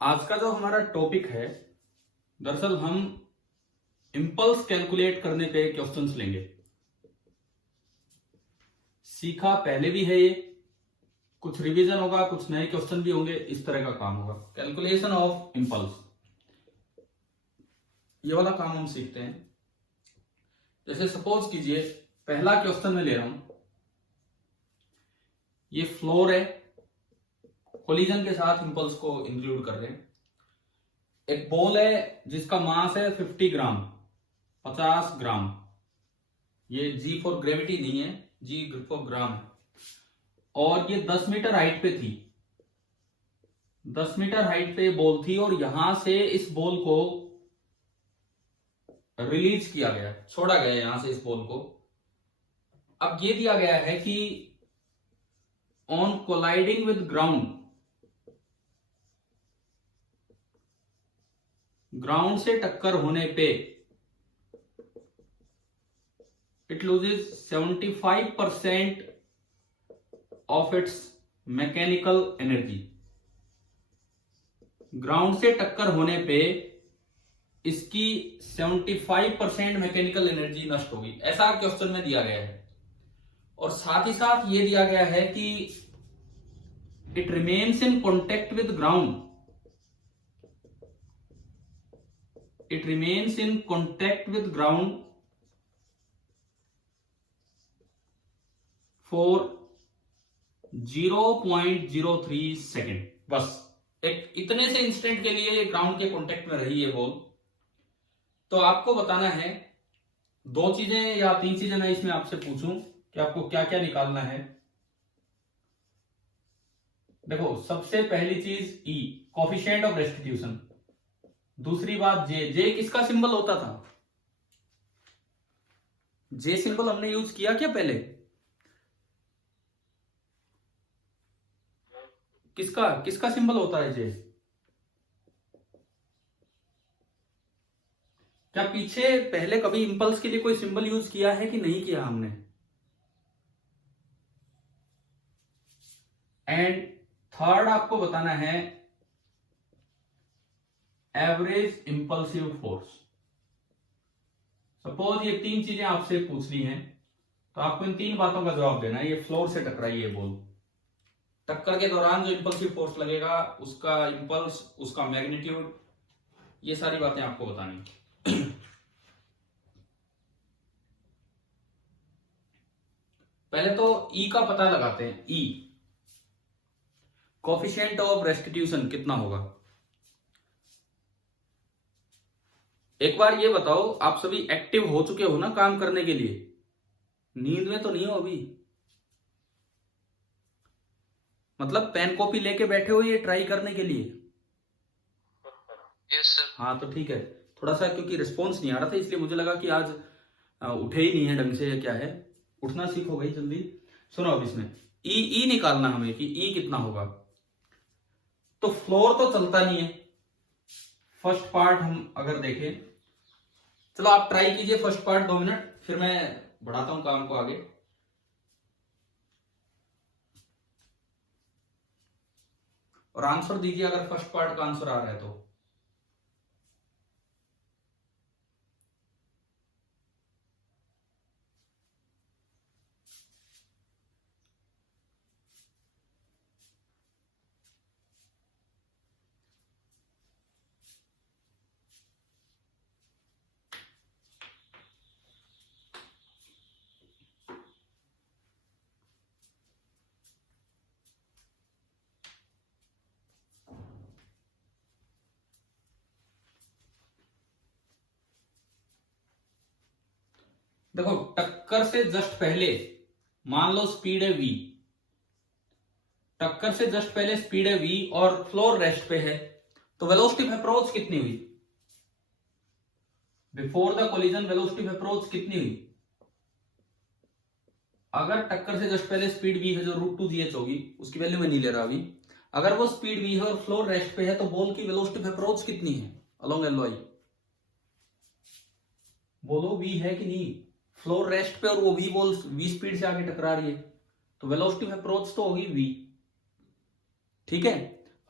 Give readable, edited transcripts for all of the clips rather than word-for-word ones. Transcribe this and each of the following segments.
आज का जो हमारा टॉपिक है, दरअसल हम इंपल्स कैलकुलेट करने पे क्वेश्चंस लेंगे। सीखा पहले भी है ये, कुछ रिवीजन होगा, कुछ नए क्वेश्चन भी होंगे, इस तरह का काम होगा। कैलकुलेशन ऑफ इंपल्स, ये वाला काम हम सीखते हैं। जैसे सपोज कीजिए, पहला क्वेश्चन मैं ले रहा हूं, ये फ्लोर है, कोलिजन के साथ इंपल्स को इंक्लूड कर रहे हैं। एक बॉल है जिसका मास है 50 ग्राम, 50 ग्राम। ये जी फॉर ग्रेविटी नहीं है, जी फॉर ग्राम है। और ये 10 मीटर हाइट पे थी, 10 मीटर हाइट पे बॉल थी, और यहां से इस बॉल को रिलीज किया गया, छोड़ा गया यहां से इस बॉल को। अब ये दिया गया है कि on colliding with ground, ground से टक्कर होने पे it loses 75% of its mechanical energy. Ground से टक्कर होने पे इसकी 75% मैकेनिकल एनर्जी नष्ट होगी, ऐसा क्वेश्चन में दिया गया है। और साथ ही साथ ये दिया गया है कि it remains in contact with ground, it remains in contact with ground for 0.03 second. बस एक इतने से इंस्टेंट के लिए ग्राउंड के कांटेक्ट में रही है बॉल। तो आपको बताना है दो चीजें या तीन चीजें मैं इसमें आपसे पूछूं कि आपको क्या क्या निकालना है। देखो, सबसे पहली चीज ई, कोफिशिएंट ऑफ रेस्टिट्यूशन। दूसरी बात जे, जे किसका सिंबल होता था? जे सिंबल हमने यूज किया क्या पहले? किसका किसका सिंबल होता है जे? क्या पीछे पहले कभी इंपल्स के लिए कोई सिंबल यूज किया है कि नहीं किया हमने? एंड थर्ड आपको बताना है एवरेज इंपल्सिव फोर्स। सपोज ये तीन चीजें आपसे पूछनी है, तो आपको इन तीन बातों का जवाब देना है। ये फ्लोर से टकराई है बॉल, टक्कर के दौरान जो इंपल्सिव फोर्स लगेगा, उसका इंपल्स, उसका मैग्नीट्यूड, ये सारी बातें आपको बतानी। पहले तो ई का पता लगाते हैं। ई, कोफिशिएंट ऑफ रेस्टिट्यूशन कितना होगा? एक बार ये बताओ, आप सभी एक्टिव हो चुके हो ना काम करने के लिए? नींद में तो नहीं हो अभी? मतलब पेन कॉपी लेके बैठे हो ये ट्राई करने के लिए? Yes sir. हाँ तो ठीक है। थोड़ा सा क्योंकि रिस्पॉन्स नहीं आ रहा था, इसलिए मुझे लगा कि आज उठे ही नहीं है ढंग से या क्या है। उठना सीखो भाई जल्दी। सुनो, अब इसमें ई, ई निकालना हमें कि ई कितना होगा। तो फ्लोर तो चलता नहीं है, फर्स्ट पार्ट हम अगर देखें, चलो आप ट्राई कीजिए फर्स्ट पार्ट 2 मिनट, फिर मैं बढ़ाता हूं काम को आगे। और आंसर दीजिए अगर फर्स्ट पार्ट का आंसर आ रहा है तो। देखो, टक्कर से जस्ट पहले मान लो स्पीड है v, टक्कर से जस्ट पहले स्पीड है v और फ्लोर रेस्ट पे है, तो वेलोसिटी ऑफ अप्रोच कितनी हुई? Before the collision velocity of approach कितनी हुई? अगर टक्कर से जस्ट पहले स्पीड v है जो √2gh होगी, उसकी वैल्यू मैं नहीं ले रहा अभी। अगर वो स्पीड v है और फ्लोर रेस्ट पे है, तो बॉल की वेलोसिटी ऑफ अप्रोच कितनी है अलोंग एलओआई? बोलो v है कि नहीं? फ्लोर रेस्ट पे और वो v बॉल v स्पीड से आगे टकरा रही है, तो वेलोसिटी ऑफ अप्रोच तो होगी v। ठीक है,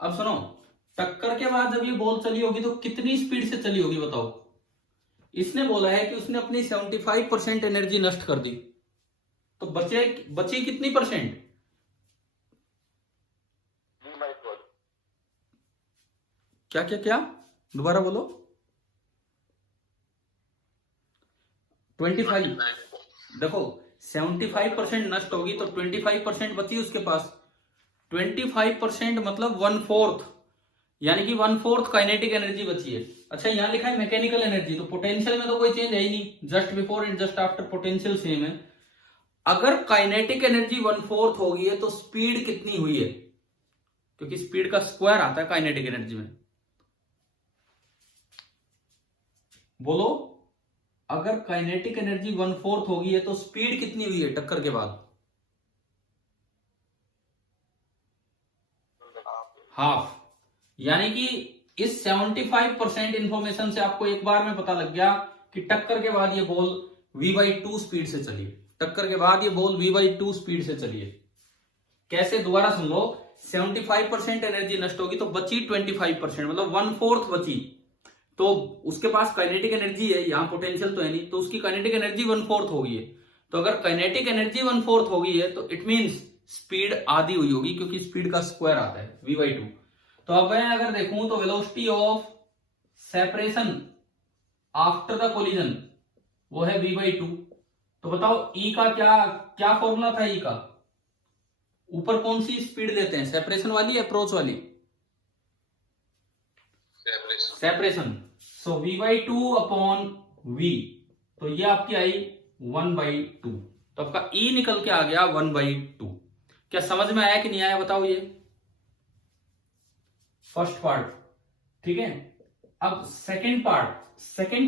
अब सुनो, टक्कर के बाद जब ये बॉल चली होगी तो कितनी स्पीड से चली होगी बताओ। इसने बोला है कि उसने अपनी 75% एनर्जी नष्ट कर दी, तो बची कितनी परसेंट? क्या क्या क्या, दोबारा बोलो। 25। देखो 75% नष्ट होगी तो 25% बची उसके पास। 25% मतलब 1/4, यानी कि 1/4 काइनेटिक एनर्जी बची है। अच्छा यहां लिखा है मैकेनिकल एनर्जी, तो पोटेंशियल में तो कोई चेंज है ही नहीं, just before and just after potential same है। अगर काइनेटिक एनर्जी 1/4 होगी है तो स्पीड कितनी हुई है, क्योंकि स्पीड का स्क्वायर आता है काइनेटिक एनर्जी में। बोलो, अगर काइनेटिक एनर्जी 1/4 होगी है तो स्पीड कितनी हुई है टक्कर के बाद? हाफ। यानी कि इस 75% इंफॉर्मेशन से आपको एक बार में पता लग गया कि टक्कर के बाद ये बॉल v/2 स्पीड से चली है। टक्कर के बाद ये बॉल v/2 स्पीड से चली है। कैसे, दोबारा सुन लो। 75% एनर्जी नष्ट होगी तो बची 25%, मतलब 1/4 बची। तो उसके पास काइनेटिक एनर्जी है, यहां पोटेंशियल तो है नहीं, तो उसकी काइनेटिक एनर्जी 1/4 होगी है। तो अगर काइनेटिक एनर्जी 1/4 होगी है तो इट मींस स्पीड आधी हुई होगी, क्योंकि स्पीड का स्क्वायर आता है v/2। तो अब मैं अगर देखूं तो velocity of separation after the collision वो है v/2। तो बताओ ई का क्या क्या फॉर्मूला था? ई का ऊपर कौन सी स्पीड देते हैं, सेपरेशन वाली, अप्रोच वाली? सेपरेशन। सो v/2 अपॉन v, तो ये आपकी आई 1/2। तो आपका ई निकल के आ गया 1/2। क्या समझ में आया कि नहीं आया बताओ? ये फर्स्ट पार्ट, ठीक है। अब सेकंड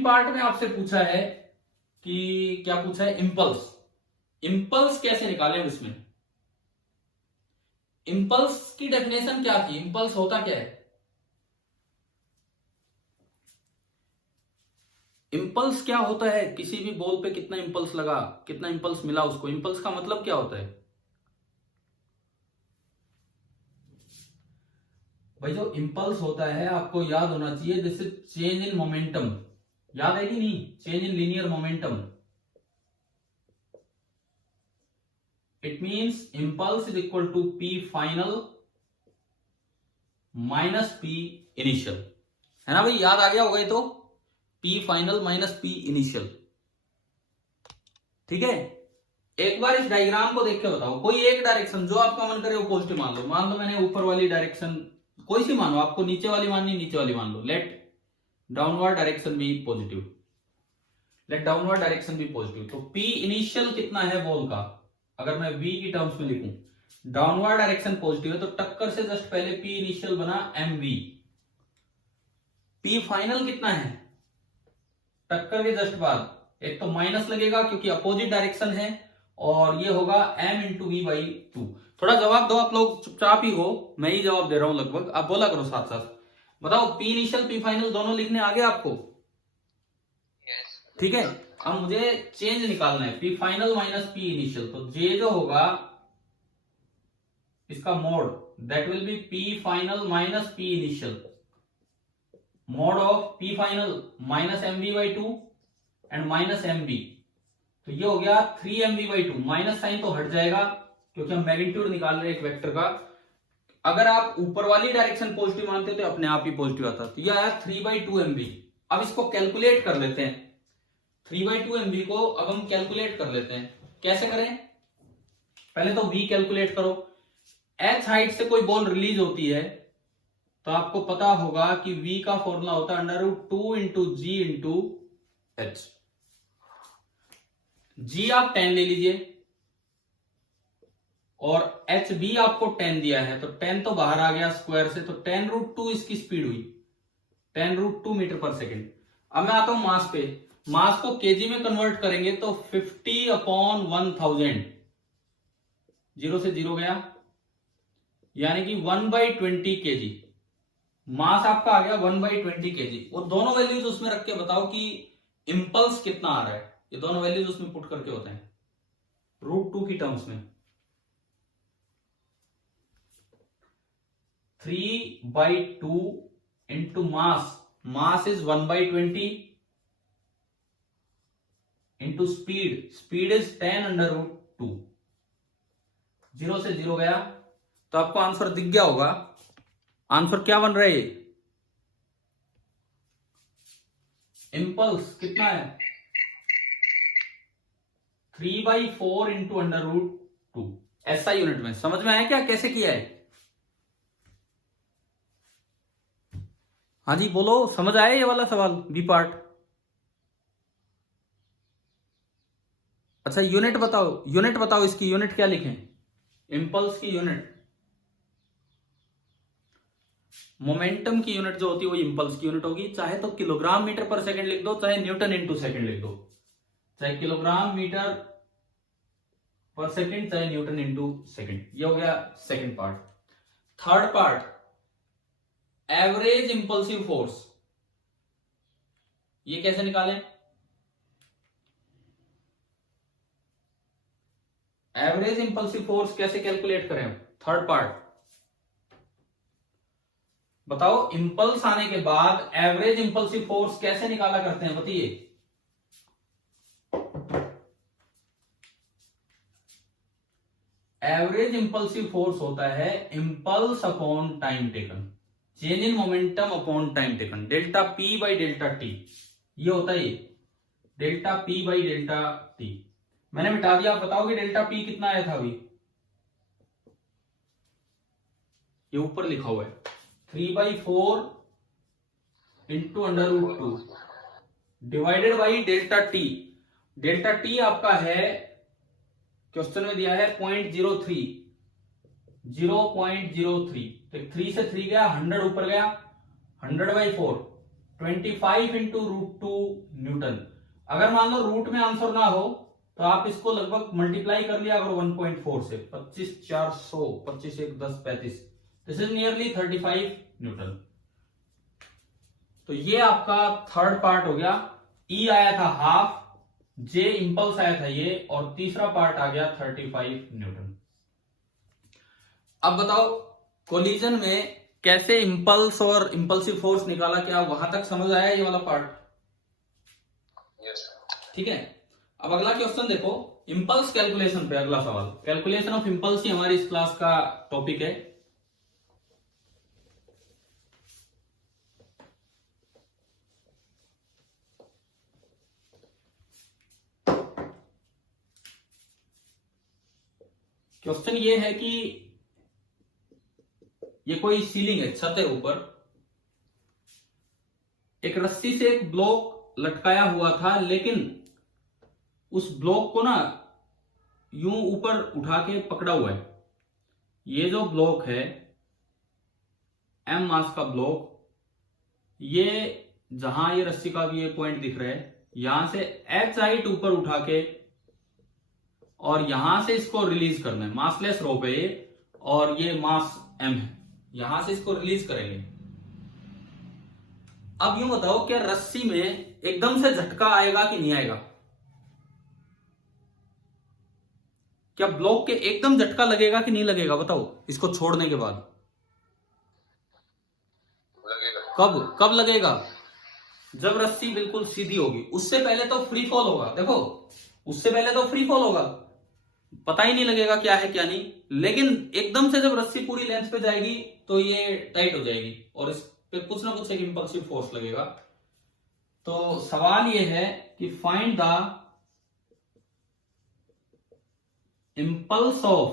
पार्ट में आपसे पूछा है कि क्या पूछा है, इंपल्स। इंपल्स कैसे निकालें इसमें? इंपल्स की डेफिनेशन क्या थी? इंपल्स होता क्या है? इंपल्स क्या होता है? किसी भी बॉल पे कितना इंपल्स लगा, कितना इंपल्स मिला उसको, इंपल्स का मतलब क्या होता है भाई? जो इंपल्स होता है आपको याद होना चाहिए, जैसे चेंज इन मोमेंटम, याद है कि नहीं? Change in linear momentum, it means impulse is equal to P final minus P initial, है ना भाई? याद आ गया होगा ये तो, P final minus P initial, ठीक है। एक बार इस डायग्राम को देख के बताओ, कोई एक डायरेक्शन जो आपका मन करे वो पॉजिटिव मान लो। मान लो मैंने ऊपर वाली डायरेक्शन कोई सी मानो, आपको नीचे वाली माननी, नीचे वाली मान लो। Let downward direction be positive, let downward direction be positive. तो पी इनिशियल कितना है बॉल का, अगर मैं v की टर्म्स में लिखूं, डाउनवर्ड डायरेक्शन पॉजिटिव है तो टक्कर से जस्ट पहले पी इनिशियल बना mv। पी फाइनल कितना है टक्कर के जस्ट बाद? एक तो माइनस लगेगा क्योंकि अपोजिट डायरेक्शन है, और ये होगा m इंटू v/2। थोड़ा जवाब दो आप लोग, चुपचाप ही हो, मैं ही जवाब दे रहा हूं लगभग, आप बोला करो साथ साथ। बताओ, पी इनिशियल पी फाइनल दोनों लिखने आगे आपको? ठीक है। अब मुझे चेंज निकालना है, P final minus P initial. तो जे जो होगा इसका mode, that will B P final minus P initial, mode of P final minus mv/2 and minus mv। तो ये हो गया 3mv/2। माइनस साइन तो हट जाएगा क्योंकि हम मैग्नीट्यूड निकाल रहे हैं एक वेक्टर का। अगर आप ऊपर वाली डायरेक्शन पॉजिटिव मानते तो अपने आप ही पॉजिटिव आता। तो ये आया 3/2mv। अब इसको कैलकुलेट कर लेते हैं, 3/2mv को अब हम कैलकुलेट कर लेते हैं। कैसे करें? पहले तो v कैलकुलेट करो। h हाइट से कोई बॉल रिलीज होती है तो आपको पता होगा कि v का फॉर्मूला होता है √2 इंटू जी इंटू एच। g आप 10 ले लीजिए और एच भी आपको 10 दिया है, तो 10 तो बाहर आ गया स्क्वायर से, तो 10√2 इसकी स्पीड हुई, 10√2 मीटर पर सेकेंड। अब मैं आता हूं मास पे। मास को केजी में कन्वर्ट करेंगे तो 50/1000, 0 से 0 गया, यानी कि 1/20 केजी। मास आपका आ गया 1/20 केजी। वो दोनों वैल्यूज उसमें रख के बताओ कि इंपल्स कितना आ रहा है। ये दोनों वैल्यूज उसमें पुट करके होते हैं √2 की टर्म्स में। 3/2 into mass is 1/20 into speed is 10√2। 0 से 0 गया तो आपको आंसर दिख गया होगा। आंसर क्या बन रहा है? इंपल्स कितना है? 3/4 into √2। ऐसा यूनिट में समझ में आया क्या कैसे किया है? हाँ जी बोलो, समझ आया ये वाला सवाल बी पार्ट? अच्छा यूनिट बताओ इसकी यूनिट क्या लिखें? इंपल्स की यूनिट, मोमेंटम की यूनिट जो होती है वो इंपल्स की यूनिट होगी। चाहे तो किलोग्राम मीटर पर सेकंड लिख दो, चाहे न्यूटन इंटू सेकंड लिख दो, चाहे किलोग्राम मीटर पर सेकंड, चाहे न्यूटन इंटू सेकंड। ये हो गया second part. Third part, average impulsive force, ये कैसे निकालें? एवरेज इंपल्सिव फोर्स कैसे कैलकुलेट करें? थर्ड पार्ट बताओ, इंपल्स आने के बाद एवरेज इंपल्सिव फोर्स कैसे निकाला करते हैं बताइए? एवरेज इंपल्सिव फोर्स होता है impulse upon time taken, change in momentum upon time taken, delta P by delta T. ये होता है delta P by delta T. मैंने मिटा दिया, आप बताओगे डेल्टा पी कितना आया था अभी? ये ऊपर लिखा हुआ है 3/4 into √2 divided by delta T. Delta T आपका है, क्वेश्चन में दिया है 0.03, 0.03। तो 3 से 3 गया, 100 ऊपर गया, 100/4 25 इंटू √2 न्यूटन। अगर मान लो रूट में आंसर ना हो तो आप इसको लगभग मल्टीप्लाई कर लिया अगर 1.4 से, 25/400, 25×1 = 10, 35। This is nearly 35 Newton. तो ये आपका थर्ड पार्ट हो गया। ई आया था हाफ, जे इंपल्स आया था ये, और तीसरा पार्ट आ गया 35 न्यूटन। अब बताओ कोलिजन में कैसे इंपल्स और इंपल्सिव फोर्स निकाला, क्या वहां तक समझ आया ये वाला पार्ट? ठीक है। अब अगला क्वेश्चन देखो, इंपल्स कैलकुलेशन पे अगला सवाल। कैलकुलेशन ऑफ इंपल्स ही हमारी इस क्लास का टॉपिक है। क्वेश्चन ये है कि ये कोई सीलिंग है, छत है, ऊपर एक रस्सी से एक ब्लॉक लटकाया हुआ था, लेकिन उस ब्लॉक को ना यूं ऊपर उठा के पकड़ा हुआ है। ये जो ब्लॉक है m मास का ब्लॉक, ये जहां ये रस्सी का भी ये पॉइंट दिख रहा है, यहां से h हाइट ऊपर उठा के और यहां से इसको रिलीज करना है। मासलेस रोप है ये, और ये मास m है, यहां से इसको रिलीज करेंगे। अब यूं बताओ क्या रस्सी में एकदम से झटका आएगा कि नहीं आएगा? क्या ब्लॉक के एकदम झटका लगेगा कि नहीं लगेगा बताओ, इसको छोड़ने के बाद? लगेगा। कब लगेगा? जब रस्सी बिल्कुल सीधी होगी। उससे पहले तो फ्री फॉल होगा। देखो उससे पहले तो फ्री फॉल होगा, पता ही नहीं लगेगा क्या है क्या नहीं। लेकिन एकदम से जब रस्सी पूरी लेंथ पे जाएगी तो ये टाइट हो जाएगी और इस पे कुछ ना कुछ एक इंपल्सिव फोर्स लगेगा। तो सवाल ये है कि find the impulse of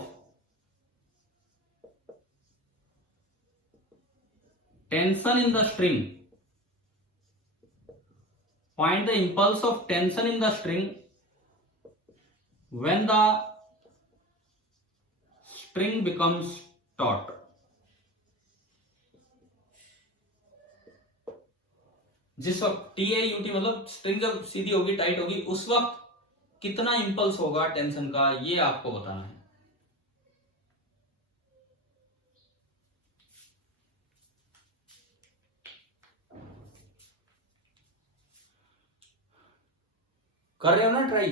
tension in the string. Find the impulse of tension in the string when the string becomes taut. जिस वक्त TAUT मतलब स्ट्रिंग जब सीधी होगी, टाइट होगी, उस वक्त कितना इंपल्स होगा टेंशन का, ये आपको बताना है। कर रहे हो ना ट्राई?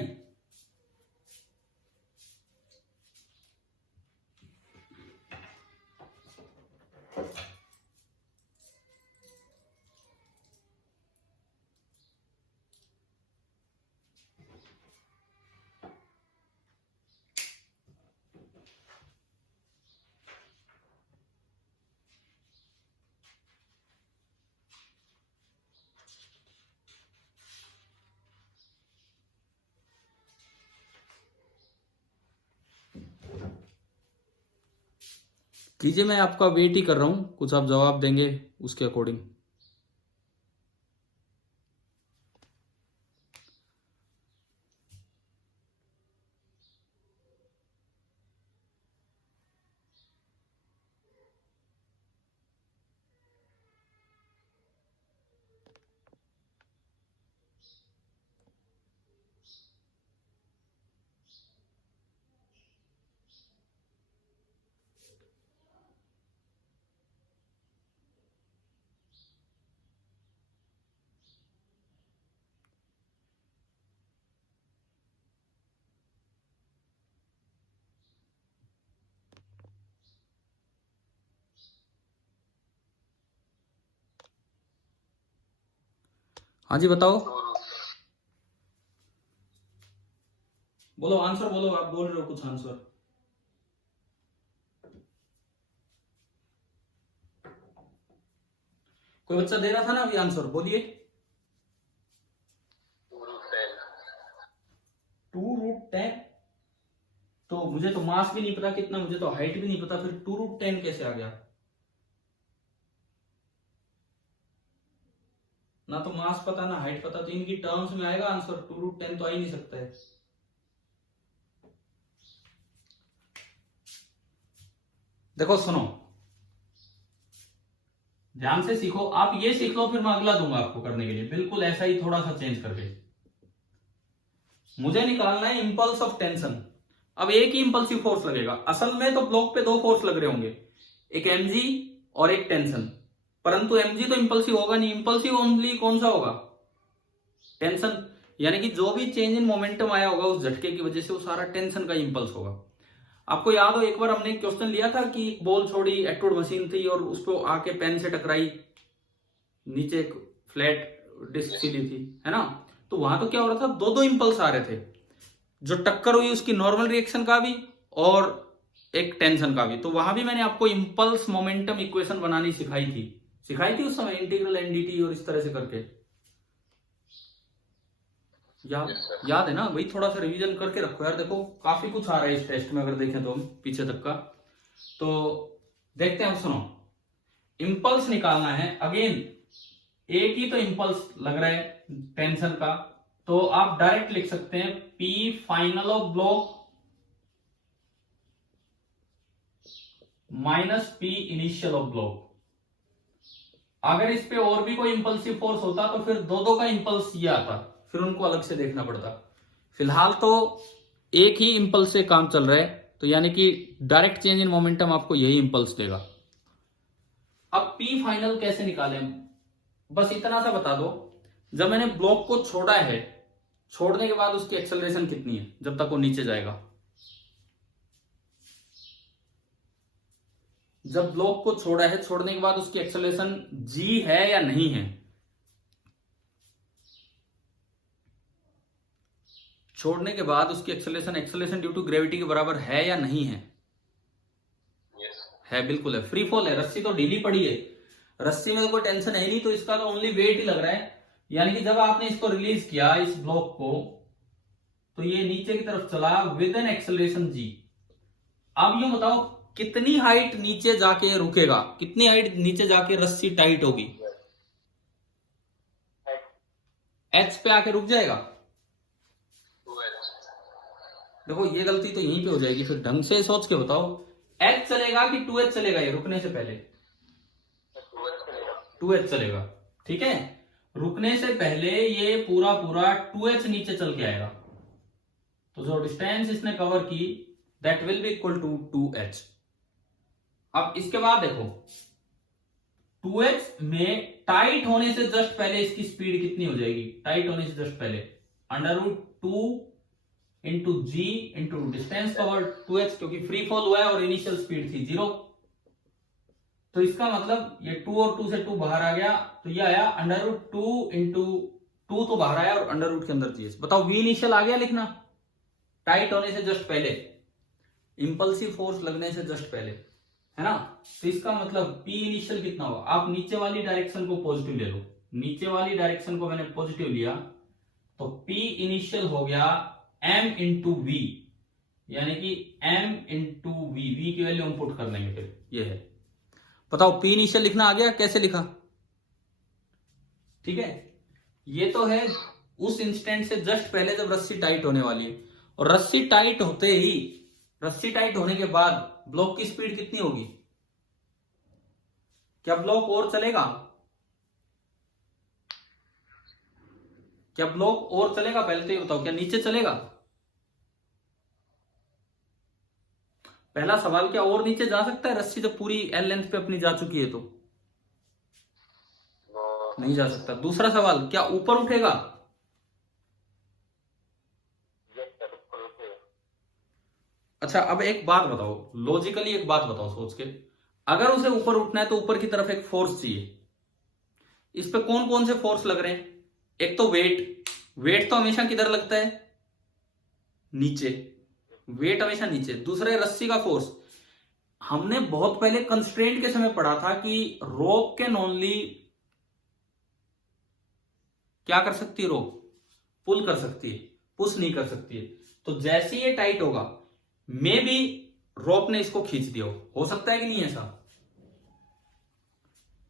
कीजिए, मैं आपका वेट ही कर रहा हूं, कुछ आप जवाब देंगे उसके अकॉर्डिंग। हाँ जी बताओ, बोलो आंसर बोलो, आप बोल रहे हो कुछ आंसर। कोई बच्चा दे रहा था ना अभी आंसर, बोलिए। 2√10। तो मुझे तो मास भी नहीं पता कितना, मुझे तो हाइट भी नहीं पता, फिर 2√10 कैसे आ गया? ना तो मास पता ना हाइट पता, तो इनकी टर्म्स में आएगा आंसर। 2√10 तो आ ही नहीं सकता है। देखो सुनो, ध्यान से सीखो, आप ये सीख लो फिर मैं अगला दूंगा आपको करने के लिए, बिल्कुल ऐसा ही थोड़ा सा चेंज करके। मुझे निकालना है इंपल्स ऑफ टेंशन। अब एक ही इंपल्सिव फोर्स लगेगा, असल में तो ब्लॉक पे दो फोर्स लग रहे होंगे, एक mg और एक टेंशन, परंतु mg तो इंपल्सिव होगा नहीं, इंपल्सिव ओनली कौन सा होगा? टेंशन। यानी कि जो भी चेंज इन मोमेंटम आया होगा उस झटके की वजह से, वो सारा टेंशन का इंपल्स होगा। आपको याद हो एक बार हमने क्वेश्चन लिया था कि बॉल छोड़ी, एक्टोड मशीन थी और उसको आके पेन से टकराई, नीचे एक फ्लैट डिस्क सीधी थी, है ना? तो वहां तो क्या हो रहा था, दो दो इंपल्स आ रहे थे, जो टक्कर हुई उसकी नॉर्मल रिएक्शन का भी और एक टेंशन का भी। तो वहां भी मैंने आपको इंपल्स मोमेंटम इक्वेशन बनानी सिखाई थी उस समय, इंटीग्रल एनडीटी और इस तरह से करके। याद है ना? वही थोड़ा सा रिवीजन करके रखो यार, देखो काफी कुछ आ रहा है इस टेस्ट में अगर देखें तो हम पीछे तक का। तो देखते हैं, सुनो, इंपल्स निकालना है। अगेन एक ही तो इंपल्स लग रहा है टेंशन का, तो आप डायरेक्ट लिख सकते हैं P final of block minus P initial of block. अगर इस पे और भी कोई इंपल्सिव फोर्स होता तो फिर दो दो का इंपल्स ये आता, फिर उनको अलग से देखना पड़ता। फिलहाल तो एक ही इंपल्स से काम चल रहा है, तो यानी कि डायरेक्ट चेंज इन मोमेंटम आपको यही इंपल्स देगा। अब P फाइनल कैसे निकालें, बस इतना सा बता दो। जब मैंने ब्लॉक को छोड़ा है, छोड़ने के बाद उसकी एक्सेलरेशन कितनी है जब तक वो नीचे जाएगा? जब ब्लॉक को छोड़ा है, छोड़ने के बाद उसकी एक्सेलरेशन g है या नहीं है? छोड़ने के बाद उसकी एक्सेलरेशन ड्यू टू ग्रेविटी के बराबर है या नहीं है? है, बिल्कुल है, फ्री फॉल है, रस्सी तो ढीली पड़ी है, रस्सी में तो कोई टेंशन है नहीं, तो इसका तो ओनली वेट ही लग रहा है। यानी कि जब आपने इसको रिलीज किया इस ब्लॉक को, तो ये नीचे की तरफ चला विद एन एक्सेलरेशन g। अब यूं बताओ कितनी हाइट नीचे जाके रुकेगा, कितनी हाइट नीचे जाके रस्सी टाइट होगी? h पे आके रुक जाएगा। देखो ये गलती तो यहीं पे हो जाएगी, फिर ढंग से सोच के बताओ, h चलेगा कि 2h चलेगा? ये रुकने से पहले 2h चलेगा, ठीक है? रुकने से पहले ये पूरा 2h नीचे चल के आएगा, तो जो डिस्टेंस इसने कवर की that will be equal to 2h। अब इसके बाद देखो 2h में टाइट होने से जस्ट पहले इसकी स्पीड कितनी हो जाएगी? टाइट होने से जस्ट पहले √2 इंटू जी इंटू डिस्टेंस कवर 2h, क्योंकि फ्री फॉल हुआ है और इनिशियल स्पीड थी 0। तो इसका मतलब ये 2 और 2 से 2 बाहर आ गया, तो ये आया √2 इंटू 2 तो बाहर आया और अंडर के अंदर जीएस। बताओ वी इनिशियल आ गया लिखना, टाइट होने से जस्ट पहले, इंपल्सिव फोर्स लगने से जस्ट पहले, है ना? तो इसका मतलब पी इनिशियल कितना होगा? आप नीचे वाली डायरेक्शन को पॉजिटिव ले लो, नीचे वाली डायरेक्शन को मैंने पॉजिटिव लिया, तो पी इनिशियल हो गया m इंटू वी। यानी कि m इंटू वी की वैल्यू हम पुट कर देंगे। फिर ये है, बताओ P इनिशियल लिखना आ गया, कैसे लिखा? ठीक है, ये तो है उस इंस्टेंट से जस्ट पहले जब रस्सी टाइट होने वाली है, और रस्सी टाइट होते ही, रस्सी टाइट होने के बाद ब्लॉक की स्पीड कितनी होगी? क्या ब्लॉक और चलेगा? क्या ब्लॉक और चलेगा? पहले तो ये बताओ, क्या नीचे चलेगा? पहला सवाल, क्या और नीचे जा सकता है रस्सी जब पूरी एल लेंथ पे अपनी जा चुकी है तो? नहीं जा सकता। दूसरा सवाल, क्या ऊपर उठेगा? अच्छा, अब एक बात बताओ, लॉजिकली एक बात बताओ सोच के, अगर उसे ऊपर उठना है तो ऊपर की तरफ एक फोर्स चाहिए। इस पे कौन कौन से फोर्स लग रहे हैं? एक तो वेट, वेट तो हमेशा किधर लगता है? नीचे, वेट हमेशा नीचे। दूसरा है रस्सी का फोर्स। हमने बहुत पहले कंस्ट्रेंट के समय पढ़ा था कि रोप कैन ओनली क्या कर सकती है? रोप पुल कर सकती है, पुश नहीं कर सकती है। तो जैसे ये टाइट होगा, मे भी रोप ने इसको खींच दिया हो सकता है कि नहीं ऐसा?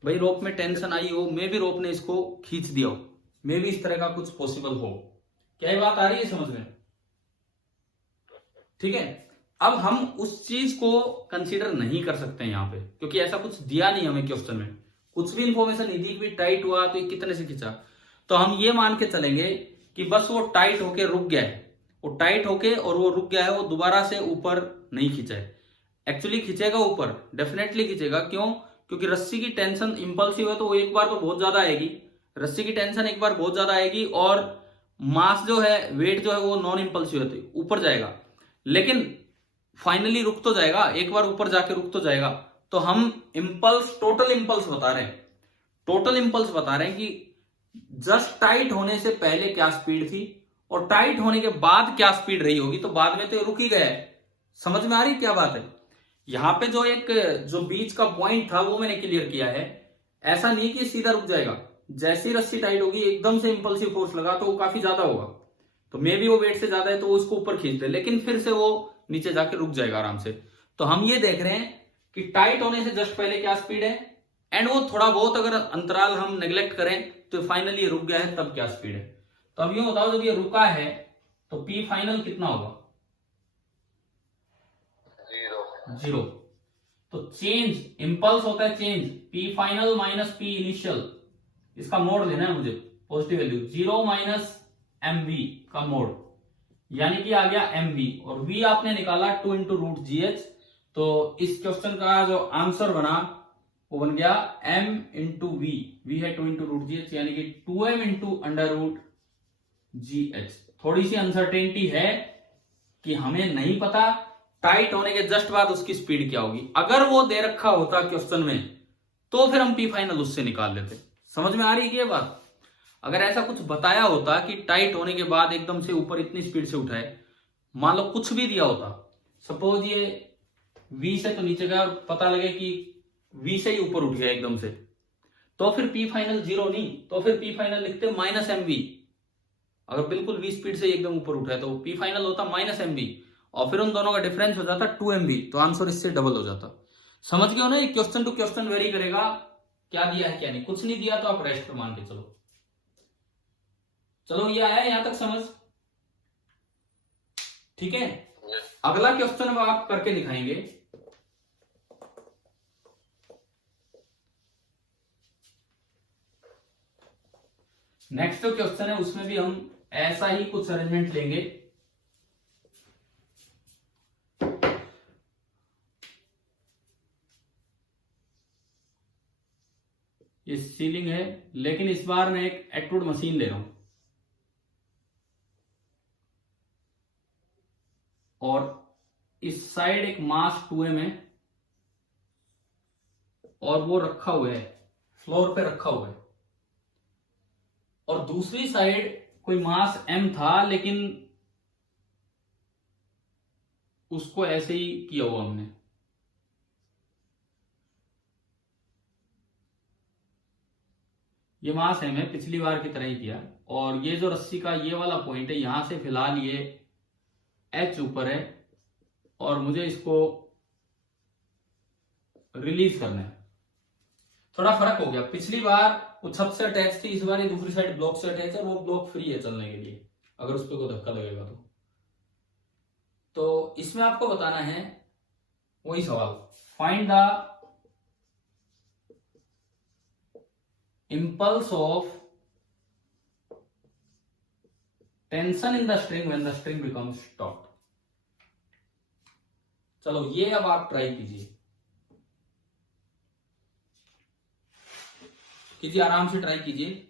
भाई रोप में टेंशन आई हो, मे भी रोप ने इसको खींच दिया हो, मे भी इस तरह का कुछ पॉसिबल हो। क्या ये बात आ रही है समझ में? ठीक है, अब हम उस चीज को कंसीडर नहीं कर सकते यहां पे, क्योंकि ऐसा कुछ दिया नहीं हमें क्वेश्चन में, कुछ भी इंफॉर्मेशन नहीं दी कि टाइट हुआ तो ये कितने से खींचा। तो हम ये मान के चलेंगे कि बस वो टाइट होके रुक गया है, वो टाइट होके और वो रुक गया है, वो दोबारा से ऊपर नहीं खींचा है। एक्चुअली खींचेगा ऊपर, डेफिनेटली खींचेगा। क्यों? क्योंकि रस्सी की टेंशन इंपल्सिव है, तो वो एक बार तो बहुत ज्यादा आएगी, रस्सी की टेंशन एक बार बहुत ज्यादा आएगी, और मास जो है, वेट जो है वो नॉन इंपल्सिव है तो ऊपर जाएगा, लेकिन फाइनली रुक तो जाएगा, एक बार ऊपर जाके रुक तो जाएगा। तो हम इंपल्स, टोटल इंपल्स बता रहे हैं, टोटल इंपल्स बता रहे हैं कि जस्ट टाइट होने से पहले क्या स्पीड थी और टाइट होने के बाद क्या स्पीड रही होगी। तो बाद में तो ये रुक ही गया है। समझ में आ रही क्या बात है? यहां पे जो एक, जो बीच का पॉइंट था वो मैंने क्लियर किया है। ऐसा नहीं कि सीधा रुक जाएगा, जैसी रस्सी टाइट होगी एकदम से इंपल्सिव फोर्स लगा तो वो काफी ज्यादा होगा, तो मे भी वो वेट से ज्यादा है तो वो उसको ऊपर खींच दे, लेकिन फिर से वो नीचे जाके रुक जाएगा आराम से। तो हम ये देख रहे हैं कि टाइट होने से जस्ट पहले क्या स्पीड है, एंड वो थोड़ा बहुत अगर अंतराल हम नेग्लेक्ट करें तो फाइनली रुक गया है तब क्या स्पीड है। तो अब ये बताओ, जब ये रुका है तो पी फाइनल कितना होगा? 0। तो चेंज, इंपल्स होता है change, P final minus P initial, इसका मोड लेना है मुझे, positive value, 0 minus M V का मोड, यानी कि आ गया एम वी, और वी आपने निकाला 2 इंटू रूट जी एच। तो इस क्वेश्चन का जो आंसर बना वो बन गया m इंटू वी है 2 इंटू रूट जी एच, यानी कि 2m into under root G H. थोड़ी सी अनसर्टेनिटी है कि हमें नहीं पता टाइट होने के जस्ट बाद उसकी स्पीड क्या होगी। अगर वो दे रखा होता क्वेश्चन में तो फिर हम पी फाइनल उससे निकाल लेते। समझ में आ रही है ये बात? अगर ऐसा कुछ बताया होता कि टाइट होने के बाद एकदम से ऊपर इतनी स्पीड से उठाए, मान लो कुछ भी दिया होता, सपोज ये v से तो नीचे गया और पता लगे कि v से ही ऊपर उठ गया एकदम से, तो फिर p फाइनल 0 नहीं, तो फिर p फाइनल लिखते माइनस एम वी। अगर बिल्कुल v स्पीड से एकदम ऊपर उठा है तो p फाइनल होता माइनस एम वी, और फिर उन दोनों का डिफरेंस हो जाता 2mv, तो आंसर इससे डबल हो जाता। समझ गए हो ना? क्वेश्चन टू क्वेश्चन वेरी करेगा क्या दिया है क्या नहीं। कुछ नहीं दिया तो आप रेस्ट पर मान के चलो। चलो ये आया यहां तक समझ? ठीक है, अगला क्वेश्चन अब आप करके दिखाएंगे। नेक्स्ट जो क्वेश्चन है उसमें भी हम ऐसा ही कुछ अरेंजमेंट लेंगे। ये सीलिंग है, लेकिन इस बार मैं एक एक्सट्रूड मशीन ले रहा हूं, और इस साइड एक मास 2m है, और वो रखा हुआ है, फ्लोर पे रखा हुआ है, और दूसरी साइड कोई मास m था लेकिन उसको ऐसे ही किया हुआ हमने। ये मास m है, पिछली बार की तरह ही किया, और ये जो रस्सी का ये वाला पॉइंट है, यहां से फिलहाल ये h ऊपर है, और मुझे इसको रिलीज करना है। थोड़ा फर्क हो गया, पिछली बार वो छत से अटैच थी, इस बार ये दूसरी साइड ब्लॉक से अटैच है, वो ब्लॉक फ्री है चलने के लिए अगर उस पर कोई धक्का लगेगा तो इसमें आपको बताना है वही सवाल, find the impulse of tension in the string when the string becomes taut। चलो ये अब आप ट्राई कीजिए, आराम से ट्राई कीजिए।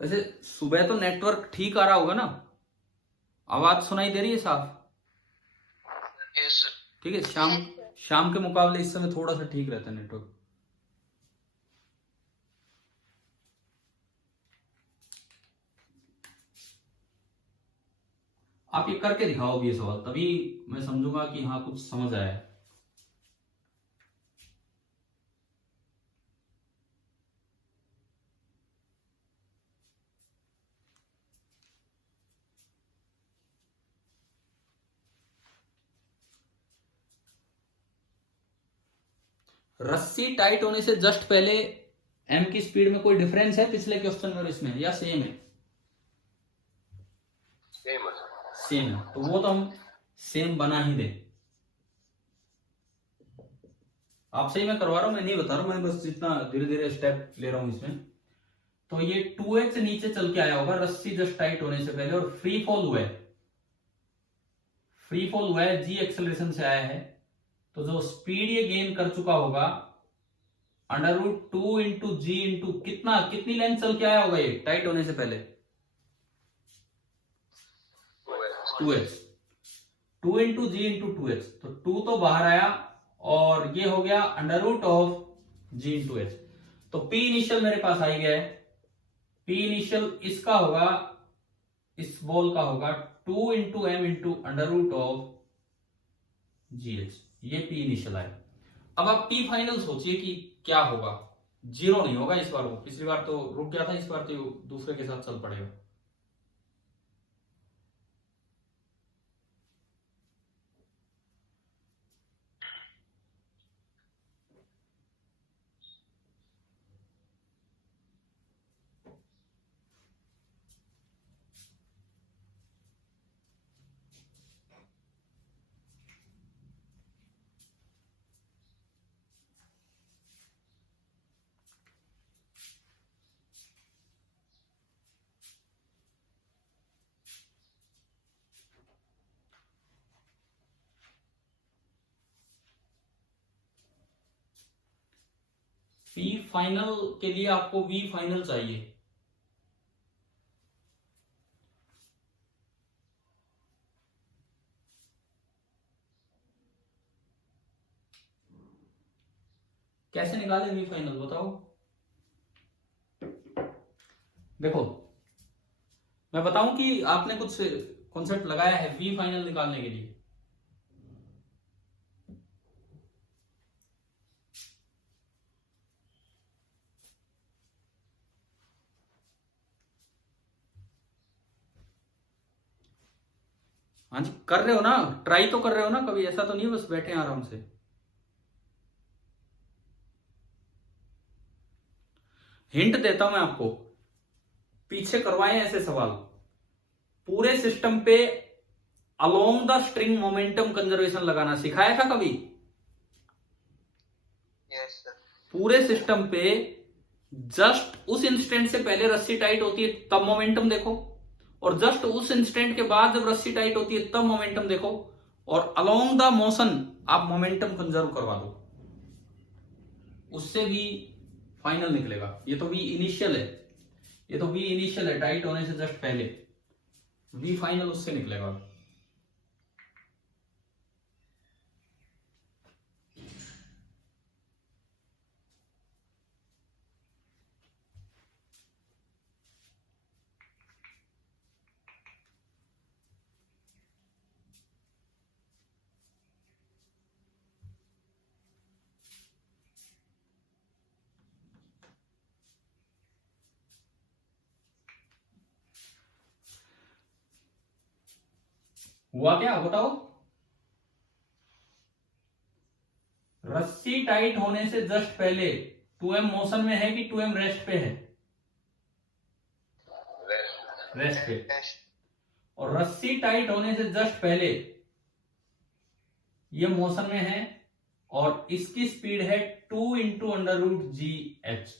वैसे सुबह तो नेटवर्क ठीक आ रहा होगा ना, आवाज सुनाई दे रही है साफ? Yes sir. ठीक है, शाम के मुकाबले इस समय थोड़ा सा ठीक रहता है नेटवर्क। आप ये करके दिखाओ ये सवाल, तभी मैं समझूंगा कि हाँ कुछ समझ आया है। रस्सी टाइट होने से जस्ट पहले एम की स्पीड में कोई डिफरेंस है पिछले क्वेश्चन में और इसमें, या सेम है? सेम है, तो वो तो हम सेम बना ही दे। आपसे ही मैं करवा रहा हूं, मैं नहीं बता रहा हूं, मैं बस जितना धीरे धीरे स्टेप ले रहा हूं इसमें। तो ये 2h नीचे चल के आया होगा रस्सी जस्ट टाइट होने से पहले, और फ्री फॉल हुआ है, जी एक्सेलरेशन से आया है, तो जो स्पीड ये गेन कर चुका होगा √2 इंटू जी इंटू कितनी लेंथ चल के आया होगा ये टाइट होने से पहले? 2h, 2 इंटू जी इंटू 2h, तो 2 तो बाहर आया और ये हो गया √g इंटू h। तो P इनिशियल मेरे पास आ गया है, P इनिशियल इसका होगा, इस बॉल का होगा 2 इंटू m इंटू √gh, ये P इनिशियल आया। अब आप P फाइनल सोचिए कि क्या होगा। 0 नहीं होगा इस बार, वो पिछली बार तो रुक गया था, इस बार तो दूसरे के साथ चल पड़ेगा। P फाइनल के लिए आपको V फाइनल चाहिए। कैसे निकालें V फाइनल बताओ? देखो मैं बताऊं कि आपने कुछ कॉन्सेप्ट लगाया है V फाइनल निकालने के लिए। हाँ जी, कर रहे हो ना, ट्राई तो कर रहे हो ना, कभी ऐसा तो नहीं बस बैठे आराम से। हिंट देता हूं मैं आपको, पीछे करवाए ऐसे सवाल पूरे सिस्टम पे along the string momentum conservation लगाना सिखाया था कभी? Yes sir. पूरे सिस्टम पे जस्ट उस इंस्टेंट से पहले रस्सी टाइट होती है तब मोमेंटम देखो, और जस्ट उस इंस्टेंट के बाद जब रस्सी टाइट होती है तब मोमेंटम देखो, और अलोंग द मोशन आप मोमेंटम कंजर्व करवा दो, उससे भी फाइनल निकलेगा। ये तो वी इनिशियल है, ये तो वी इनिशियल है टाइट होने से जस्ट पहले, वी फाइनल उससे निकलेगा। हुआ क्या बताओ? रस्सी टाइट होने से जस्ट पहले 2m मोशन में है कि 2m रेस्ट पे है? रेस्ट पे। और रस्सी टाइट होने से जस्ट पहले ये मोशन में है और इसकी स्पीड है 2 इंटू √GH।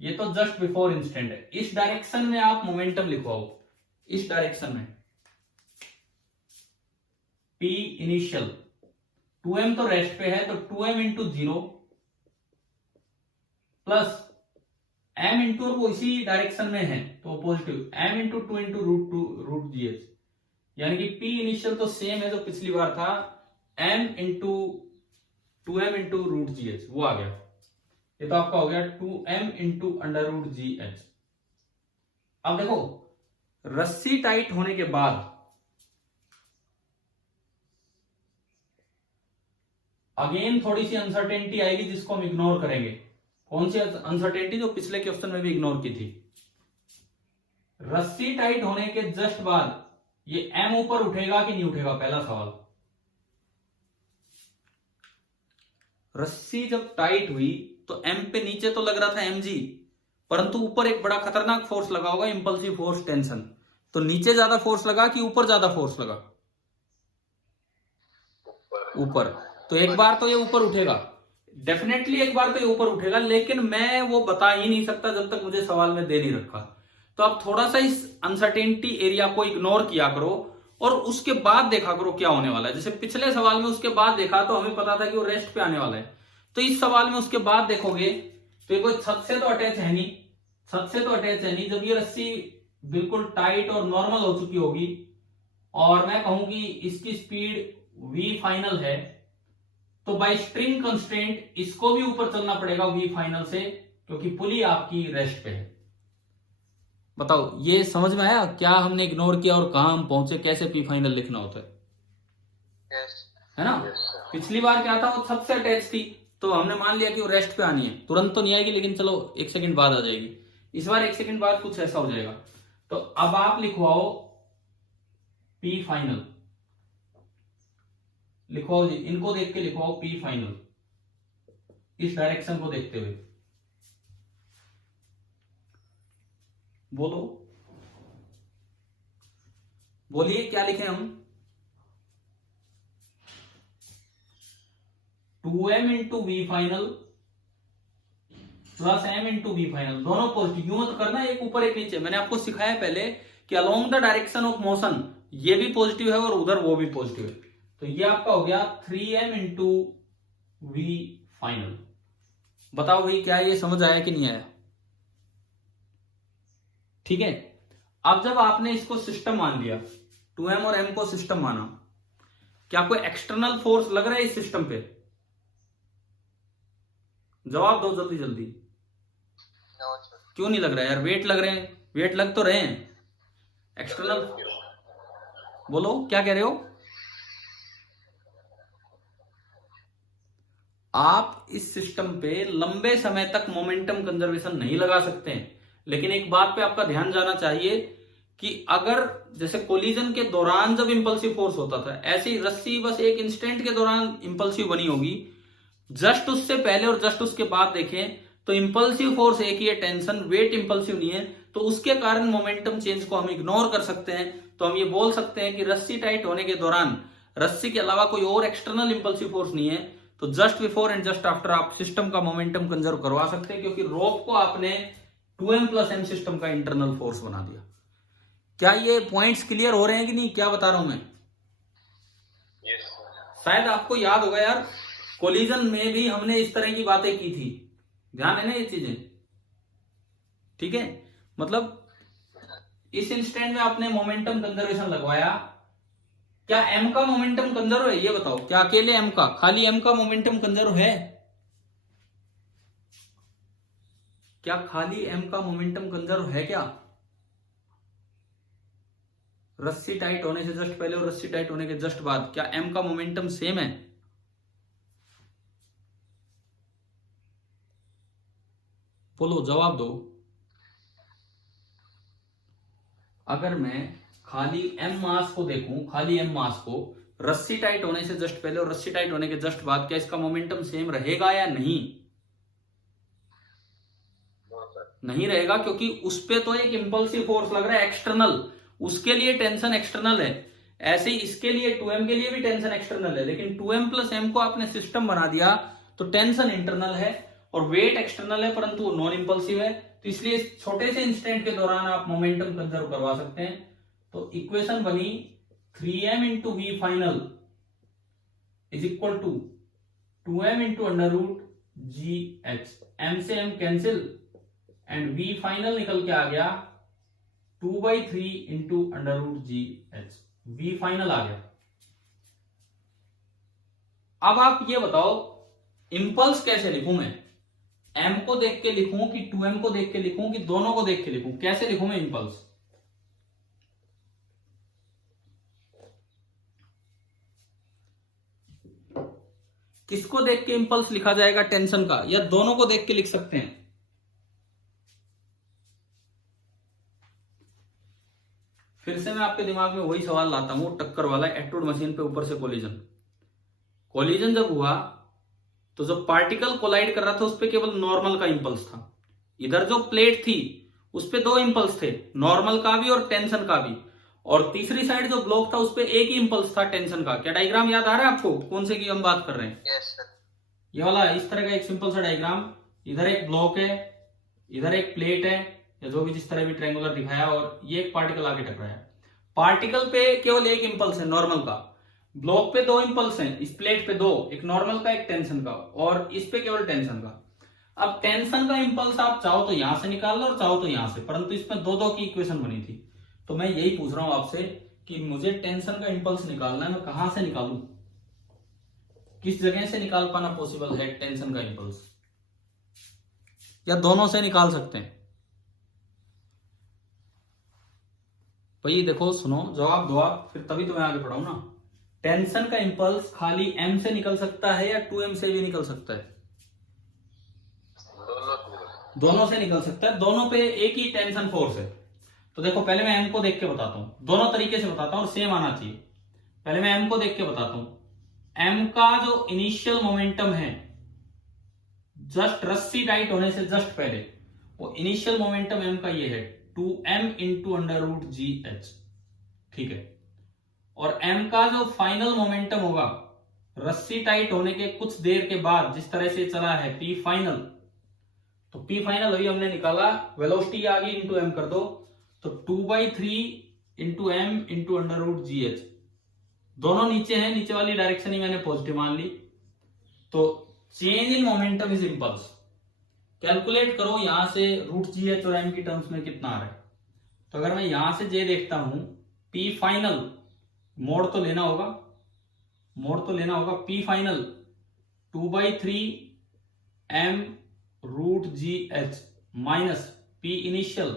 ये तो जस्ट बिफोर इंस्टेंट है। इस डायरेक्शन में आप मोमेंटम लिखवाओ, इस डायरेक्शन में P इनिशियल, 2m तो रेस्ट पे है तो 2m into 0 plus m into, और वो इसी डायरेक्शन में है तो positive, m into 2 into √GH, यानी कि P इनिशियल तो सेम है जो पिछली बार था, m into 2m into √GH, वो आ गया। ये तो आपका हो गया 2m इंटू √GH। अब देखो रस्सी टाइट होने के बाद अगेन थोड़ी सी अनसर्टेनिटी आएगी जिसको हम इग्नोर करेंगे। कौन सी अनसर्टेनिटी? जो पिछले क्वेश्चन में भी इग्नोर की थी। रस्सी टाइट होने के जस्ट बाद ये m ऊपर उठेगा कि नहीं उठेगा, पहला सवाल। रस्सी जब टाइट हुई तो m पे नीचे तो लग रहा था mg, परंतु ऊपर एक बड़ा खतरनाक फोर्स लगा होगा, इंपल्सिव फोर्स, टेंशन। तो नीचे ज्यादा फोर्स लगा कि ऊपर ज्यादा फोर्स लगा? ऊपर। तो एक बार तो ये ऊपर उठेगा, डेफिनेटली एक बार तो ये ऊपर उठेगा, लेकिन मैं वो बता ही नहीं सकता जब तक मुझे सवाल में दे नहीं रखा। तो आप थोड़ा सा इस अनसर्टेनिटी एरिया को इग्नोर किया करो और उसके बाद देखा करो क्या होने वाला है। जैसे पिछले सवाल में उसके बाद देखा तो हमें पता था कि वो रेस्ट पे आने वाला है, तो इस सवाल में उसके बाद देखोगे तो ये कोई छत से तो अटैच है नहीं, छत से तो अटैच है नहीं। जब ये रस्सी बिल्कुल टाइट और नॉर्मल हो चुकी होगी और मैं कहूं कि इसकी स्पीड v फाइनल है, तो बाय स्ट्रिंग कंस्ट्रेंट इसको भी ऊपर चलना पड़ेगा v फाइनल से, क्योंकि पुली आपकी रेस्ट पे है। बताओ ये समझ में आया क्या हमने इग्नोर किया और कहां हम पहुंचे, कैसे p फाइनल लिखना होता है? है ना? पिछली बार क्या था, वो छत से अटैच थी तो हमने मान लिया कि वो रेस्ट पे आनी है, तुरंत तो नहीं आएगी लेकिन चलो 1 सेकंड बाद आ जाएगी। इस बार 1 सेकंड बाद कुछ ऐसा हो जाएगा। तो अब आप लिखवाओ P फाइनल, लिखवाओ जी, इनको देख के लिखवाओ P फाइनल, इस डायरेक्शन को देखते हुए। बोलो, बोलिए क्या लिखें हम? 2m into V final plus m into V final, दोनों पॉजिटिव। यूं तो करना एक ऊपर एक नीचे, मैंने आपको सिखाया पहले कि along the direction of motion ये भी पॉजिटिव है और उधर वो भी पॉजिटिव है। तो ये आपका हो गया 3m इंटू वी फाइनल। बताओ भाई क्या ये समझ आया कि नहीं आया? ठीक है। अब जब आपने इसको सिस्टम मान लिया, 2m और m को सिस्टम माना, क्या कोई एक्सटर्नल फोर्स लग रहा है इस सिस्टम पे? जवाब दो जल्दी जल्दी। क्यों नहीं लग रहा है यार? वेट लग रहे हैं, वेट लग तो रहे हैं। एक्सटर्नल, बोलो क्या कह रहे हो? आप इस सिस्टम पे लंबे समय तक मोमेंटम कंजर्वेशन नहीं लगा सकते हैं, लेकिन एक बात पे आपका ध्यान जाना चाहिए कि अगर जैसे कोलिजन के दौरान जब इंपल्सिव फोर्स होता था, ऐसी रस्सी बस एक इंस्टेंट के दौरान इंपल्सिव बनी होगी, जस्ट उससे पहले और जस्ट उसके बाद देखें तो इंपल्सिव फोर्स एक ही है, टेंशन, वेट इंपल्सिव नहीं है, तो उसके कारण मोमेंटम चेंज को हम इग्नोर कर सकते हैं। तो हम ये बोल सकते हैं कि रस्सी टाइट होने के दौरान रस्सी के अलावा कोई और एक्सटर्नल इंपल्सिव फोर्स नहीं है, तो just before and just after आप सिस्टम का मोमेंटम कंजर्व करवा सकते हैं, क्योंकि रोप को आपने 2m प्लस एम सिस्टम का इंटरनल फोर्स बना दिया। क्या ये पॉइंट्स क्लियर हो रहे हैं कि नहीं, क्या बता रहा हूं मैं? Yes, sir. शायद आपको याद होगा यार, कोलिजन में भी हमने इस तरह की बातें की थी, ध्यान है ना ये चीजें, ठीक है। मतलब इस इंस्टेंट में आपने मोमेंटम कंजर्वेशन लगवाया, क्या एम का मोमेंटम कंजर्व है, ये बताओ, क्या अकेले एम का, खाली एम का मोमेंटम कंजर्व है? क्या खाली एम का मोमेंटम कंजर्व है क्या? रस्सी टाइट होने से जस्ट पहले और रस्सी टाइट होने के जस्ट बाद क्या एम का मोमेंटम सेम है? बोलो, जवाब दो। अगर मैं खाली एम मास को देखूं, खाली एम मास को रस्सी टाइट होने से जस्ट पहले और रस्सी टाइट होने के जस्ट बाद, क्या इसका मोमेंटम सेम रहेगा या नहीं? No, sir. नहीं रहेगा, क्योंकि उस पे तो एक इंपल्सिव फोर्स लग रहा है एक्सटर्नल, उसके लिए टेंशन एक्सटर्नल है। ऐसे ही इसके लिए 2m के लिए भी टेंशन एक्सटर्नल है, लेकिन 2m प्लस m को आपने सिस्टम बना दिया तो टेंशन इंटरनल है और वेट एक्सटर्नल है, परंतु नॉन इंपल्सिव है। तो इसलिए इस छोटे से इंस्टेंट के दौरान आप मोमेंटम कंजर्व करवा सकते हैं। तो इक्वेशन बनी 3m into V final is equal to 2m into under root G H, M से m cancel and V final निकल के आ गया 2/3 into under root G H, V final आ गया। अब आप ये बताओ इंपल्स कैसे लिखूं मैं, m को देख के लिखूं कि 2m को देख के लिखूं कि दोनों को देख के लिखूं, कैसे लिखूं मैं इंपल्स? किसको देख के इंपल्स लिखा जाएगा टेंशन का, या दोनों को देख के लिख सकते हैं? फिर से मैं आपके दिमाग में वही सवाल लाता हूं, टक्कर वाला, एटूड मशीन पे ऊपर से कोलिजन। कोलिजन जब हुआ तो जो पार्टिकल कोलाइड कर रहा था उस पे केवल नॉर्मल का इंपल्स था। इधर जो प्लेट थी उस पे दो इंपल्स थे, नॉर्मल का भी और टेंशन का भी, और तीसरी साइड जो ब्लॉक था उस पे एक ही इंपल्स था टेंशन का। क्या डायग्राम याद आ रहा है आपको, कौन से की हम बात कर रहे हैं? Yes, sir. ये वाला, इस तरह का एक सिंपल सा डायग्राम, इधर एक ब्लॉक है, इधर एक प्लेट है, या जो भी जिस तरह भी ट्रायंगुलर दिखाया, और ये एक पार्टिकल आगे टकराया। पार्टिकल पे केवल एक इंपल्स है नॉर्मल का, ब्लॉक पे दो इंपल्स हैं, इस प्लेट पे दो, एक नॉर्मल का एक टेंशन का, और इस पे केवल टेंशन का। अब टेंशन का इंपल्स आप चाहो तो यहां से निकाल लो और चाहो तो यहां से, परंतु इसमें दो दो की इक्वेशन बनी थी। तो मैं यही पूछ रहा हूं आपसे कि मुझे टेंशन का इंपल्स निकालना है, मैं कहां से निकालूं, किस जगह से निकाल पाना पॉसिबल है टेंशन का इंपल्स, या दोनों से निकाल सकते हैं? भाई देखो, सुनो, जवाब दो आप, फिर तभी तो मैं आगे बढ़ाऊं ना। टेंशन का इंपल्स खाली m से निकल सकता है या 2m से भी निकल सकता है? दोनों से निकल सकता है, दोनों पे एक ही टेंशन फोर्स है। तो देखो, पहले मैं m को देख के बताता हूं, दोनों तरीके से बताता हूं और सेम आना चाहिए। पहले मैं m को देख के बताता हूं। m का जो इनिशियल मोमेंटम है जस्ट रस्सी टाइट होने से जस्ट पहले, वो इनिशियल मोमेंटम m का ये है 2m into under root G H, ठीक है। और m का जो फाइनल मोमेंटम होगा रस्सी टाइट होने के कुछ देर के बाद, जिस तरह से चला है p फाइनल, तो p फाइनल अभी हमने निकाला, वेलोसिटी आ गई इंटू m कर दो, तो 2/3 into m into under root G H, दोनों नीचे हैं, नीचे वाली डायरेक्शन ही मैंने पॉजिटिव मान ली। तो change in momentum is impulse, calculate करो यहां से रूट जी एच और m की टर्म्स में कितना आ रहा है। तो अगर मैं यहां से j देखता हूं, p फाइनल, मोड़ तो लेना होगा, मोड़ तो लेना होगा, p final 2/3 m root G H minus p initial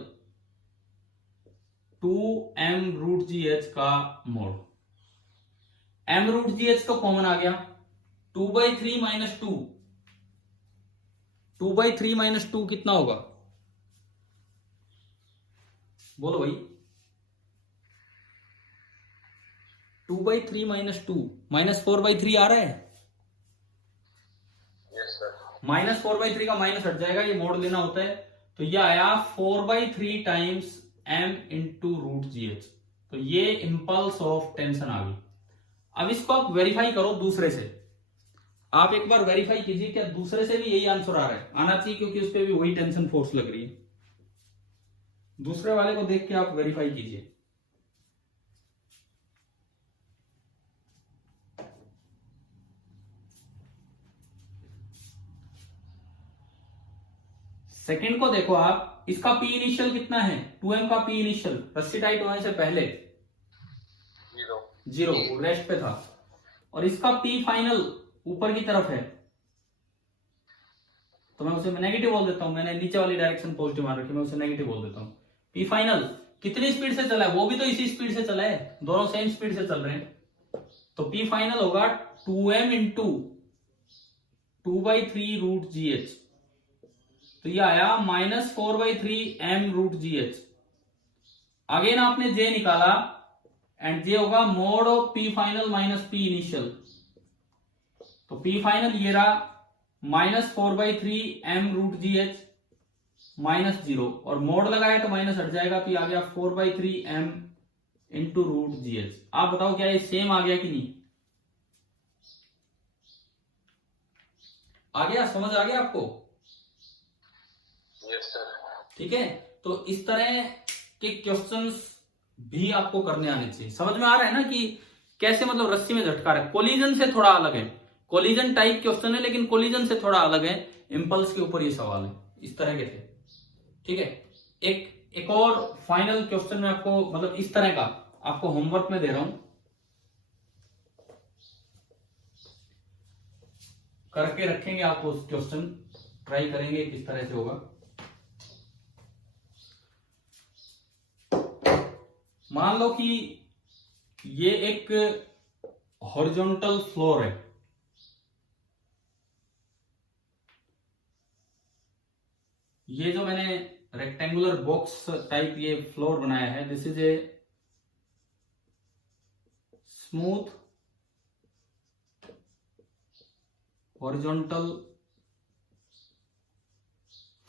2m root G H का mode. m root G H तो कॉमन आ गया, 2/3 माइनस 2, 2/3 माइनस 2 कितना होगा, बोलो भाई। 2/3 माइनस 2 माइनस 4/3 आ रहा है। Yes, sir. माइनस 4/3 का माइनस हट जाएगा, ये मोड़ लेना होता है। तो ये आया 4/3 times m into root G H. तो ये इंपल्स ऑफ टेंशन आ गई। अब इसको आप वेरीफाई करो दूसरे से, आप एक बार वेरीफाई कीजिए क्या दूसरे से भी यही आंसर आ रहा है, आना चाहिए, क्योंकि उस पर भी वही टेंशन फोर्स लग रही है। दूसरे वाले को देख के आप वेरीफाई कीजिए। सेकंड को देखो आप, इसका पी इनिशियल कितना है, 2m का पी इनिशियल रस्सी टाइट होने से पहले 0 रेस्ट पे था, और इसका पी फाइनल ऊपर की तरफ है, तो मैं उसे नेगेटिव बोल देता हूं। मैंने नीचे वाली डायरेक्शन पॉजिटिव मान रखी, मैं उसे नेगेटिव बोल देता हूं। पी फाइनल कितनी स्पीड से चला है, वो भी तो इसी स्पीड से चला है, दोनों सेम स्पीड से चल रहे हैं। तो पी फाइनल होगा 2m इंटू 2/3 रूट GH, तो ये आया -4/3 m रूट GH। अगेन आपने J निकाला, एंड J होगा mode of P final minus P initial, तो पी फाइनल ये रहा -4/3 m रूट GH -0, और मोड लगाया तो माइनस हट जाएगा, तो आ गया 4/3 m इंटू रूट GH। आप बताओ क्या ये सेम आ गया कि नहीं? आ गया, समझ आ गया आपको? Yes sir. ठीक है, तो इस तरह के क्वेश्चंस भी आपको करने आने चाहिए। समझ में आ रहा है ना कि कैसे मतलब रस्सी में झटका रहा है। कोलिजन से थोड़ा अलग है, कोलिजन टाइप क्वेश्चन है, लेकिन कोलिजन से थोड़ा अलग है। इंपल्स के ऊपर ये सवाल है, इस तरह के थे। ठीक है, एक और फाइनल क्वेश्चन में आपको मतलब इस तरह का आपको होमवर्क में दे रहा हूं, करके रखेंगे आपको क्वेश्चन, ट्राई करेंगे किस तरह से होगा। मान लो कि ये एक हॉरिजॉन्टल फ्लोर है, ये जो मैंने रेक्टेंगुलर बॉक्स टाइप ये फ्लोर बनाया है, this is a smooth horizontal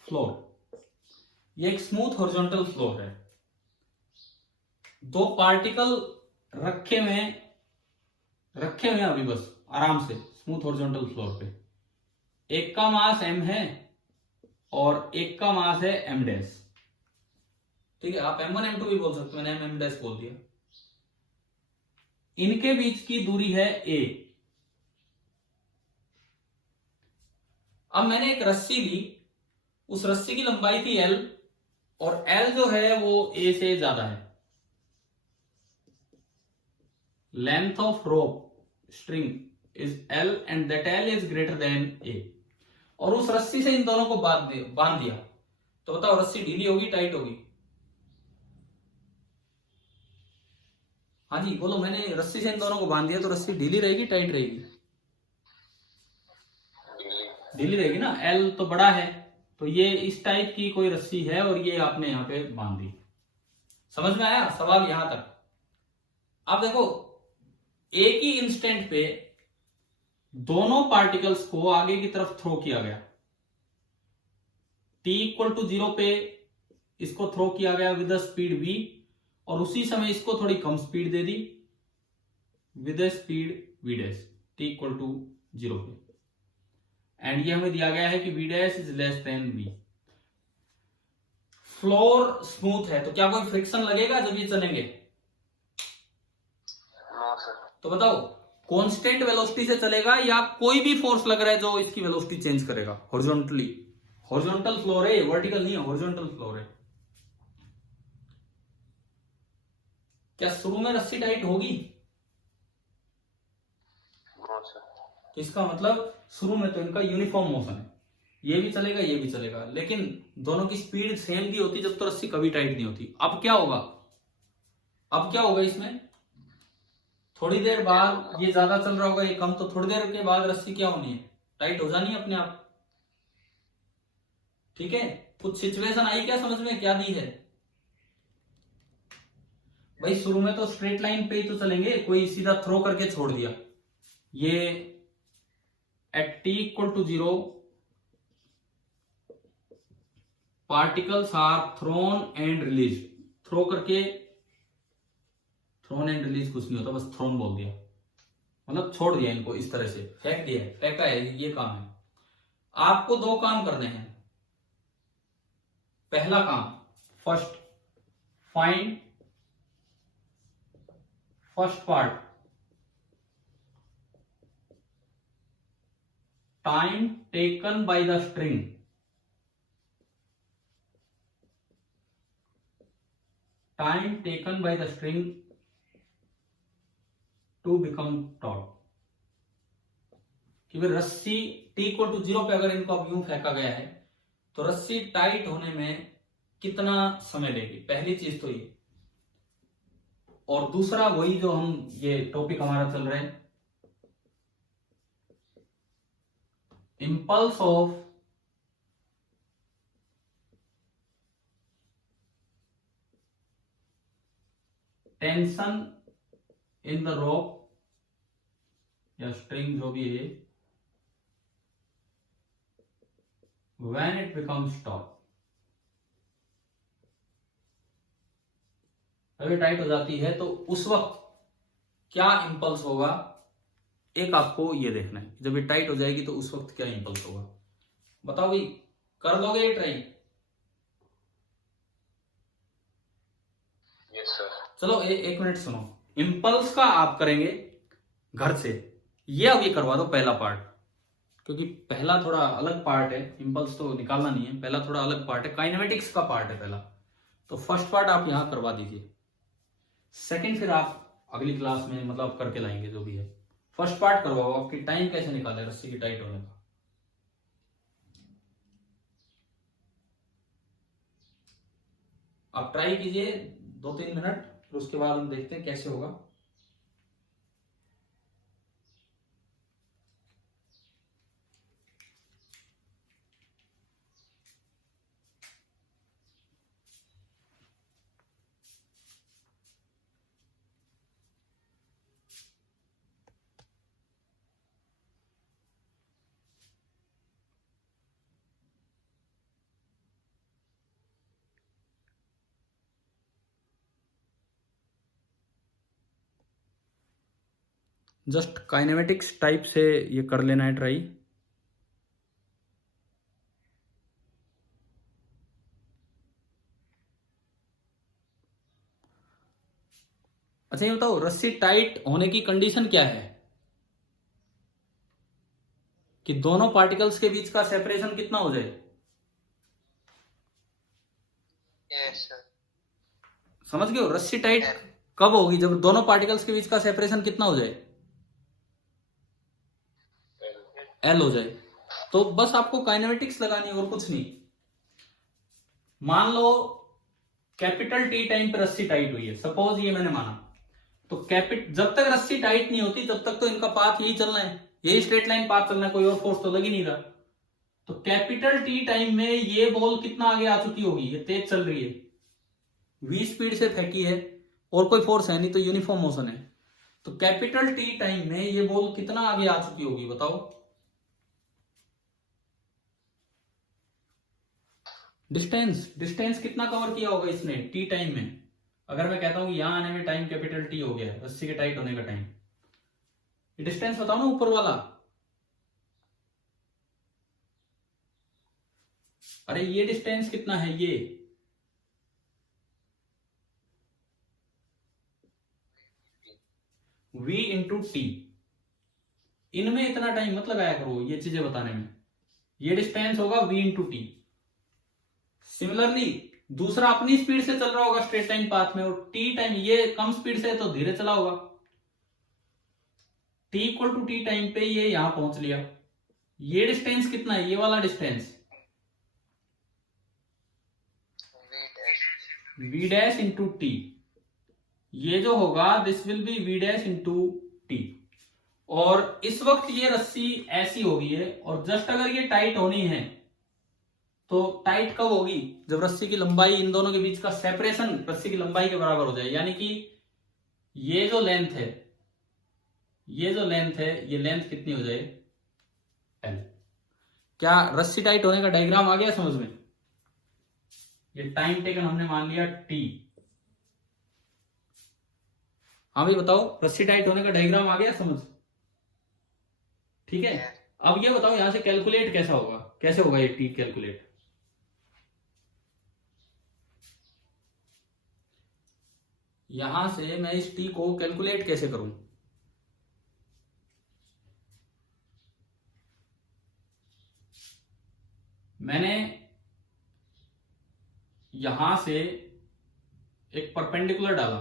floor. ये एक स्मूथ हॉरिजॉन्टल फ्लोर है, दो पार्टिकल रखे हुए हैं अभी बस आराम से स्मूथ हॉरिजॉन्टल फ्लोर पे। एक का मास m है और एक का मास है m डैश। ठीक है, आप m1 m2 भी बोल सकते हो, मैंने m डैश बोल दिया। इनके बीच की दूरी है a। अब मैंने एक रस्सी ली, उस रस्सी की लंबाई थी l, और l जो है वो a से ज्यादा है। Length of rope string is l and that l is greater than a, और उस रस्सी से इन दोनों को बांध दिया, तो बताओ रस्सी ढीली होगी टाइट होगी? हाँ जी बोलो, मैंने रस्सी से इन दोनों को बांध दिया, तो रस्सी ढीली रहेगी टाइट रहेगी? ढीली रहेगी ना, L तो बड़ा है, तो ये इस टाइप की कोई रस्सी है और ये आपने यहां पे बांध दी। समझ में आया सवाल यहां तक? आप देखो, एक ही इंस्टेंट पे दोनों पार्टिकल्स को आगे की तरफ थ्रो किया गया। t = 0 पे इसको थ्रो किया गया विद द स्पीड v, और उसी समय इसको थोड़ी कम स्पीड दे दी with the speed v dash, t = 0 पे। एंड ये हमें दिया गया है कि v dash is less than v। Floor smooth है, तो क्या कोई फ्रिक्शन लगेगा जब ये चलेंगे? No sir. तो बताओ, कांस्टेंट वेलोसिटी से चलेगा या कोई भी फोर्स लग रहा है जो इसकी वेलोसिटी चेंज करेगा? हॉरिजॉन्टली, हॉरिजॉन्टल फ्लोर है, वर्टिकल नहीं है, हॉरिजॉन्टल फ्लोर है। क्या शुरू में रस्सी टाइट होगी? No sir. तो इसका मतलब शुरू में तो इनका यूनिफॉर्म मोशन है, ये भी चलेगा ये भी चलेगा, लेकिन दोनों की स्पीड सेम की होती जब तो रस्सी कभी टाइट नहीं होती। अब क्या होगा? अब क्या होगा इसमें? थोड़ी देर बाद ये ज्यादा चल रहा होगा, ये कम, तो थोड़ी देर के बाद रस्सी क्या होनी है? टाइट हो जानी है अपने आप। ठीक है, कुछ सिचुएशन आई क्या समझ में? क्या दी है भाई? शुरू में तो स्ट्रेट लाइन पे ही तो चलेंगे, कोई सीधा थ्रो करके छोड़ दिया। ये at t = 0 particles are thrown and release. Throw करके, थ्रोन एंड रिलीज कुछ नहीं होता, बस थ्रोन बोल दिया, मतलब छोड़ दिया इनको, इस तरह से फेंक दिया, फेंका है, ये काम है। आपको दो काम करने हैं। पहला काम, first, find first part, time taken by the string, time taken by the string to become taut. कि भाई रस्सी t=0 पे अगर इनको अब यूं फेंका गया है तो रस्सी टाइट होने में कितना समय लेगी, पहली चीज तो ये। और दूसरा वही जो हम ये टॉपिक हमारा चल रहा है, impulse of tension in the rope या स्ट्रिंग जो भी है, व्हेन इट बिकम्स टॉट। अगर टाइट हो जाती है तो उस वक्त क्या इंपल्स होगा, एक आपको ये देखना है। जब ये टाइट हो जाएगी तो उस वक्त क्या इंपल्स होगा, बताओ भाई, कर लोगे ये ट्राई? Yes sir. चलो एक मिनट सुनो। इंपल्स का आप करेंगे घर से, ये अब ये करवा दो पहला पार्ट, क्योंकि पहला थोड़ा अलग पार्ट है, इंपल्स तो निकालना नहीं है, पहला थोड़ा अलग पार्ट है, काइनेमेटिक्स का पार्ट है पहला। तो फर्स्ट पार्ट आप यहां करवा दीजिए, सेकंड फिर आप अगली क्लास में मतलब करके लाएंगे जो भी है। फर्स्ट पार्ट करवाओ, आपकी टाइम कैसे निकाले रस्सी की टाइट होने का। आप ट्राई कीजिए 2-3 मिनट, फिर उसके बाद हम देखते हैं कैसे होगा। जस्ट काइनेमेटिक्स टाइप से ये कर लेना है ट्राई। अच्छा ये बताओ, रस्सी टाइट होने की कंडीशन क्या है, कि दोनों पार्टिकल्स के बीच का सेपरेशन कितना हो जाए। Yes sir. समझ गए हो, रस्सी टाइट कब होगी, जब दोनों पार्टिकल्स के बीच का सेपरेशन कितना हो जाए, एल हो जाए। तो बस आपको काइनेमेटिक्स लगानी है और कुछ नहीं। मान लो कैपिटल टी टाइम पे रस्सी टाइट हुई है, सपोज ये मैंने माना, तो जब तक रस्सी टाइट नहीं होती तब तक तो इनका पाथ यही चलना है, यही स्ट्रेट लाइन पाथ चलना है, कोई और फोर्स तो लग ही नहीं रहा। तो कैपिटल टी टाइम में ये बॉल कितना आगे आ चुकी होगी, ये तेज चल रही है, v स्पीड से फेंकी है और कोई फोर्स है नहीं, तो यूनिफॉर्म मोशन है। तो कैपिटल टी टाइम में ये बॉल कितना आगे आ चुकी होगी बताओ। डिस्टेंस कितना कवर किया होगा इसने टी टाइम में। अगर मैं कहता हूं कि यहां आने में टाइम कैपिटल टी हो गया है, रस्सी के टाइट होने का टाइम, डिस्टेंस बताओ ना ऊपर वाला। अरे ये डिस्टेंस कितना है, ये v इंटू टी। इनमें इतना टाइम मत लगाया करो ये चीजें बताने में, ये डिस्टेंस होगा v इंटू टी। सिमिलरली दूसरा अपनी स्पीड से चल रहा होगा स्ट्रेट लाइन पाथ में, और टी टाइम ये कम स्पीड से है तो धीरे चला होगा। t equal to T time पे ये यहां पहुंच लिया। ये डिस्टेंस कितना है, ये वाला distance v dash into T, ये जो होगा this will be v dash into T. और इस वक्त ये रस्सी ऐसी होगी है, और जस्ट अगर ये टाइट होनी है तो टाइट कब होगी, जब रस्सी की लंबाई, इन दोनों के बीच का सेपरेशन रस्सी की लंबाई के बराबर हो जाए। यानी कि ये जो लेंथ है, ये लेंथ कितनी हो जाए, एल। क्या रस्सी टाइट होने का डायग्राम आ गया समझ में। ये टाइम टेकन हमने मान लिया टी। हाँ भाई बताओ, रस्सी टाइट होने का डायग्राम आ गया समझ, ठीक है। अब ये बताओ यहां से कैलकुलेट कैसा होगा, कैसे होगा ये टी कैलकुलेट। यहां से मैं इस टी को कैलकुलेट कैसे करूं? मैंने यहां से एक परपेंडिकुलर डाला,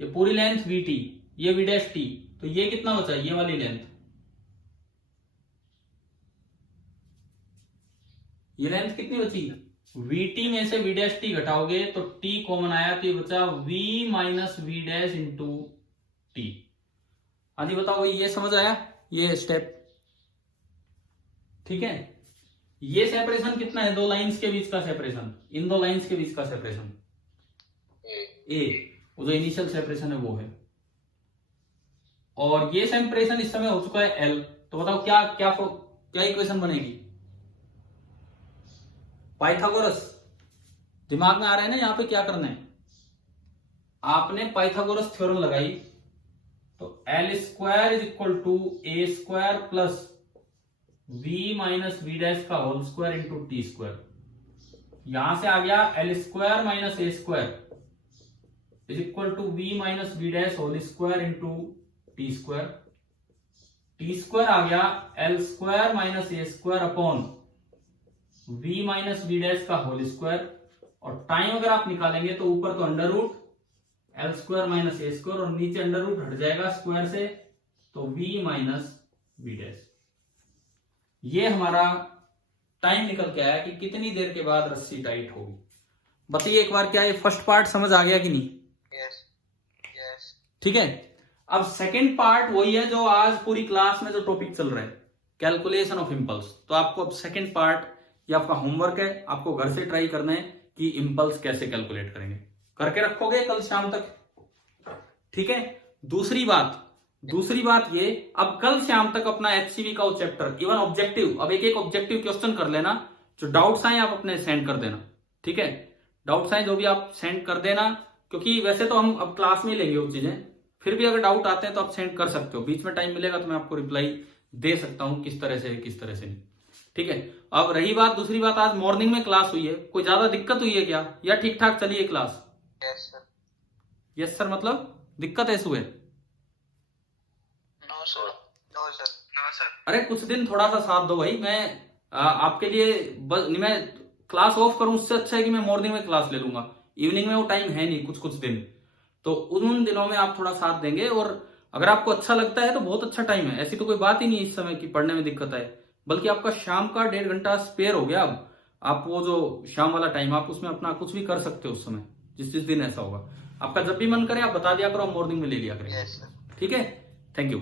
ये पूरी लेंथ वी टी, ये वी डैश टी, तो ये कितना बचा? ये वाली लेंथ, ये लेंथ कितनी बची? वी टी में से वी डैश टी घटाओगे तो टी कॉमन आया, तो ये बचा V minus V dash into T. हाँ जी बताओ, ये समझ आया ये स्टेप? ठीक है, ये सेपरेशन कितना है? दो लाइंस के बीच का सेपरेशन, इन दो लाइंस के बीच का सेपरेशन ए, वो जो इनिशियल सेपरेशन है वो है। और ये सेपरेशन इस समय हो चुका है एल, तो बताओ क्या क्या क्या इक्वेशन बनेगी? पाइथागोरस दिमाग में आ रहा है ना यहाँ पे क्या करना है? आपने पाइथागोरस थ्योरम लगाई, तो L square is equal to A square plus V minus V dash का whole square into T square. यहां से आ गया L square minus A square is equal to V minus V dash whole square into T square. T square आ गया L square minus A square upon V minus V dash का whole square, और time अगर आप निकालेंगे तो ऊपर तो under root L square minus A square, और नीचे अंडर रूट हट जाएगा स्क्वायर से, तो वी माइनस वी डैश। ये हमारा टाइम निकल के आया कि कितनी देर के बाद रस्सी टाइट होगी। बताइए एक बार, क्या ये फर्स्ट पार्ट समझ आ गया कि नहीं? Yes yes. ठीक है, अब सेकंड पार्ट वही है जो आज पूरी क्लास में जो टॉपिक चल रहा है, कैलकुलेशन ऑफ इंपल्स। तो आपको अब सेकंड पार्ट, ये आपका होमवर्क है, आपको घर से ट्राई करना है कि इंपल्स कैसे कैलकुलेट करेंगे। करके रखोगे कल शाम तक? ठीक है। दूसरी बात ये, अब कल शाम तक अपना एचसीवी का चैप्टर, इवन ऑब्जेक्टिव, अब एक एक ऑब्जेक्टिव क्वेश्चन कर लेना, जो डाउट्स आए आप अपने सेंड कर देना। ठीक है, डाउट्स आए जो भी आप सेंड कर देना, क्योंकि वैसे तो हम अब क्लास में ही लेंगे वो चीजें, फिर भी अगर डाउट आते हैं तो आप सेंड कर सकते हो, बीच में टाइम मिलेगा तो मैं आपको रिप्लाई दे सकता हूं किस तरह से किस तरह से नहीं। ठीक है, अब रही बात दूसरी बात, आज मॉर्निंग में क्लास हुई है, कोई ज्यादा दिक्कत हुई है क्या, या ठीक ठाक चली है class? Yes sir. Yes sir मतलब दिक्कत ऐसे हुए? No sir. No sir. No sir. अरे कुछ दिन थोड़ा सा साथ दो भाई, मैं आपके लिए मैं क्लास ऑफ करूं उससे अच्छा है कि मैं मॉर्निंग में क्लास ले लूंगा। इवनिंग में वो टाइम है नहीं कुछ दिन, तो उन दिनों में आप थोड़ा साथ देंगे, और अगर आपको अच्छा लगता है तो बहुत अच्छा टाइम है, ऐसी तो कोई बात ही नहीं इस समय की पढ़ने में दिक्कत है, बल्कि आपका शाम का 1.5 घंटा स्पेयर हो गया। अब आप वो जो शाम वाला टाइम, आप उसमें अपना कुछ भी कर सकते हो उस समय, जिस दिन ऐसा होगा। आपका जब भी मन करे आप बता दिया करो, मॉर्निंग में ले लिया करें। Yes sir. ठीक है, थैंक यू।